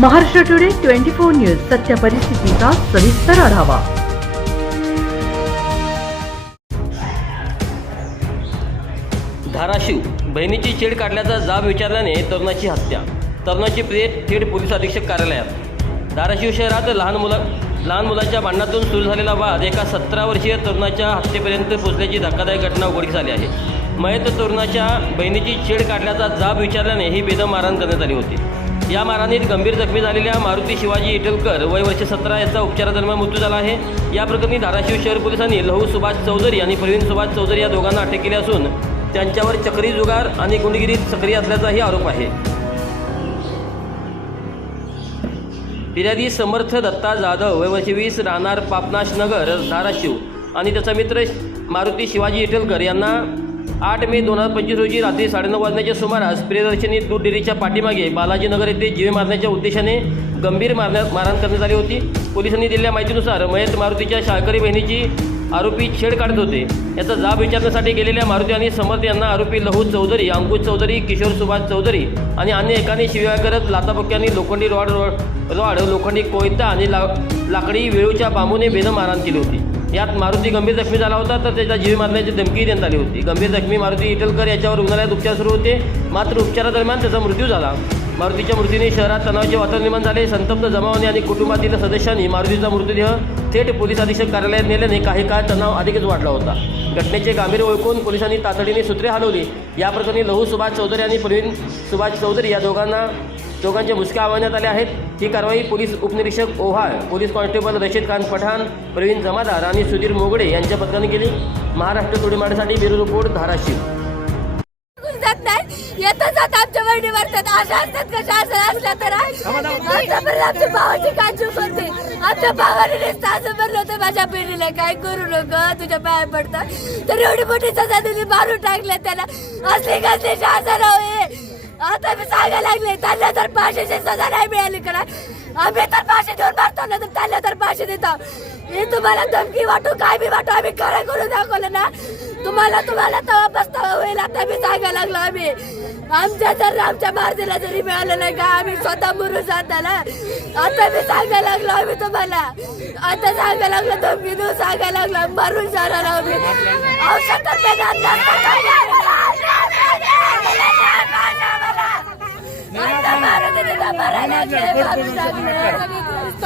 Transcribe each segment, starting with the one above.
Maharashtra today twenty four news सत्य परिस्थितीचा सविस्तर आढावा. धाराशिव बहिणीची छेड काढल्याचा जाब विचारल्याने तरुणाची हत्या. तरुणाची प्रेत थेट पोलीस अधीक्षक कार्यालयात. धाराशिव शहरात लहान मुलं लहान मुलाच्या भांडणातून सुरू झालेला वाद एका सतरा वर्षीय तरुणाच्या हत्येपर्यंत पोचल्याची धक्कादायक घटना उघडकीस आली आहे. मयत तरुणाच्या बहिणीची छेड काढल्याचा जाब विचारल्याने ही बेदम मारहाण करण्यात आली होती. या मारहाणीत गंभीर जखमी झालेल्या मारुती शिवाजी इटलकर वय वर्ष सतरा याचा उपचारादरम्यान मृत्यू झाला आहे. या प्रकरणी धाराशिव शहर पोलिसांनी लहू सुभाष चौधरी आणि प्रवीण सुभाष चौधरी या दोघांना अटक केली असून त्यांच्यावर चक्री जुगार आणि गुंडगिरीत सक्रिय असल्याचाही आरोप आहे. फिर्यादी समर्थ दत्ता जाधव वय वर्ष वीस राहणार पापनाश नगर धाराशिव. आणि त्याचा मित्र मारुती शिवाजी इटलकर यांना आठ मे दोन हजार पंचवीस रोजी रात्री साडेनऊ वाजण्याच्या सुमारास प्रियदर्शनी दूध डेअरीच्या पाठीमागे बालाजीनगर येथे जीवे मारण्याच्या उद्देशाने गंभीर मारण्या मारहाण करण्यात आली होती. पोलिसांनी दिलेल्या माहितीनुसार मयत मारुतीच्या शाळकरी बहिणीची आरोपी छेड काढत होते. याचा जाब विचारण्यासाठी गेलेल्या मारुती आणि समर्थ यांना आरोपी लहू चौधरी अंकुश चौधरी किशोर सुभाष चौधरी आणि अन्य एकाने शिव्या करत लातापक्क्यांनी लोखंडी रॉड रॉड लोखंडी कोयता आणि ला लाकडी वेळूच्या बांबूने बेदम मारहाण केली होती. यात मारुती गंभीर जखमी झाला होता तर त्याच्या जीव मारण्याची धमकी देण्यात आली होती. गंभीर जखमी मारुती इटलकर याच्यावर रुग्णालयात उपचार सुरू होते. मात्र उपचारादरम्यान त्याचा मृत्यू झाला. मारुतीच्या मृत्यूने शहरात तणावाचे वातावरण निर्माण झाले. संतप्त जमावाने आणि कुटुंबातील सदस्यांनी मारुतीचा मृतदेह थेट पोलीस अधीक्षक कार्यालयात नेल्याने काही काळ तणाव अधिकच वाढला होता. घटनेचे गांभीर्य ओळखून पोलिसांनी तातडीने सूत्रे हलवली. या प्रकरणी लहू सुभाष चौधरी आणि प्रवीण सुभाष चौधरी या दोघांना दोघांचे मुसके आवळण्यात आले आहेत. ही कारवाई पोलीस उपनिरीक्षक ओव्हाळ पोलीस कॉन्स्टेबल रशीद खान पठाण प्रवीण जमादार आणि सुधीर मोगडे यांच्या पथकाने केली. महाराष्ट्र तोडीमाडीसाठी ब्युरो रिपोर्ट धाराशिव. जात येता जात आमच्या वहिनी वाटतात अशा असतात कशा असं असल्या तर आमच्या भावाची काळजी करते आमच्या भावाने नुसतं असं म्हणलं होतं माझ्या पिढीला काय करू नको? तुझ्या पाया पडतात तर एवढी मोठी सजा दिली मारून टाकल्या त्याला. असली कसली शासन हवे. आता मी सांगायला लागले त्यांना तर फाशीची सजा नाही मिळाली करा आम्ही तर फाशी देऊन मारतो ना तर त्यांना तर फाशी देतो. हे तुम्हाला धमकी वाटू काय बी वाटू आम्ही खरं करून दाखवलं ना. तुम्हाला तुम्हाला तवा पस्तावा होईल आता मी सांगायला लागलो आम्ही. आमच्या जर आमच्या मारतीला जरी मिळालं नाही का आम्ही स्वतः मरून जाता ना आता मी सांगायला लागलो आम्ही तुम्हाला. आता सांगायला लागलो धमकी देऊन सांगायला लागलो मरून जाणार आम्ही. औषध तर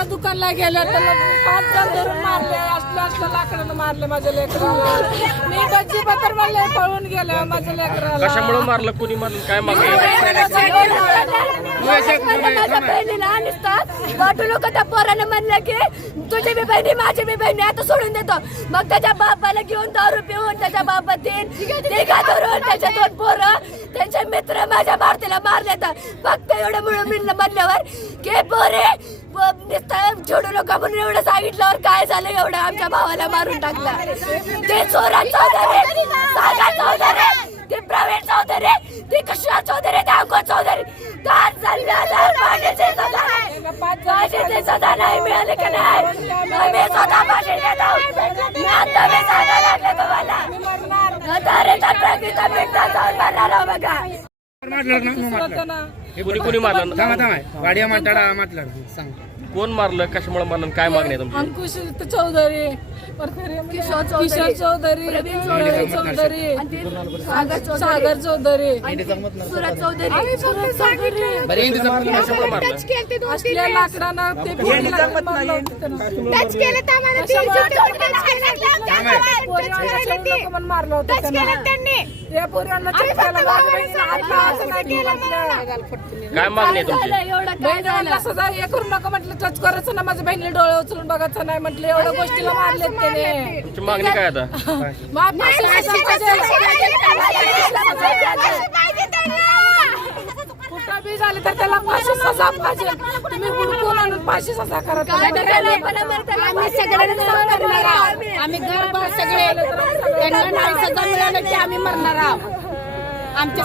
दुकानला गेल्या तर पाच जण धरून मारले असलं असलं लाकडानं मारले माझ्या लेकराला मी बच्ची पत्र मारले पळून गेलं माझ्या लेकराला कशामुळे मारलं कोणी मारलं काय मागणी माझ्या बहिणीला नुसतं वाटू लोक त्या पोरानं म्हणलं की तुझी बी बहिणी माझी बी बहिणी आता सोडून देतो. मग त्याच्या बापाला घेऊन दारू पिऊन त्याच्या बापा तीन तिघा धरून त्याच्या दोन पोरं. त्यांचे मित्र माझ्या भारतीला मारले तर फक्त एवढं म्हणून मिळलं म्हणल्यावर की पोरे नुसतं छोडू नका म्हणून एवढं सांगितल्यावर काय झालं? एवढं आमच्या भावाला मारून टाकला. ते चोरा चौधरी. ते प्रवीण चौधरी ते कृष्णा चौधरी ते अंकुर चौधरी. दान चाललं तर भाषेचे सदा नाही. सदा नाही मिळाले का नाही. आम्ही स्वतः भाषेत येतो आता मी लागले तुम्हाला. जाऊन बघा. ना? थांबा थांबा. वाडिया माटाडा माटलाड सांग. कोण मारलं? कशामुळे मारलं? काय मागणी आहे तुमची? अंकुश चौधरी. किशोर चौधरी. चौधरी. सागर सागर चौधरी. सुरज चौधरी. असल्या ते पोरी मारलं होतं त्यांना. त्यांनी. या पोरांना नाही काय मागणी एवढं काय हे करू नका म्हटलं टच करायचं ना माझ्या बहिणीला डोळे उचलून बघायचं नाही म्हटलं एवढ्या गोष्टीला मारलेत त्याने तुमची मागणी काय आता माफ पाहिजे. कुठं बी झाली तर त्याला फाशी सजा पाहिजे तुम्ही हुडकून आणून फाशी सजा करा आम्ही करणार आहोत आम्ही घरभर सगळे त्यांना नाही सजा मिळालं की आम्ही मरणार आहोत आमच्या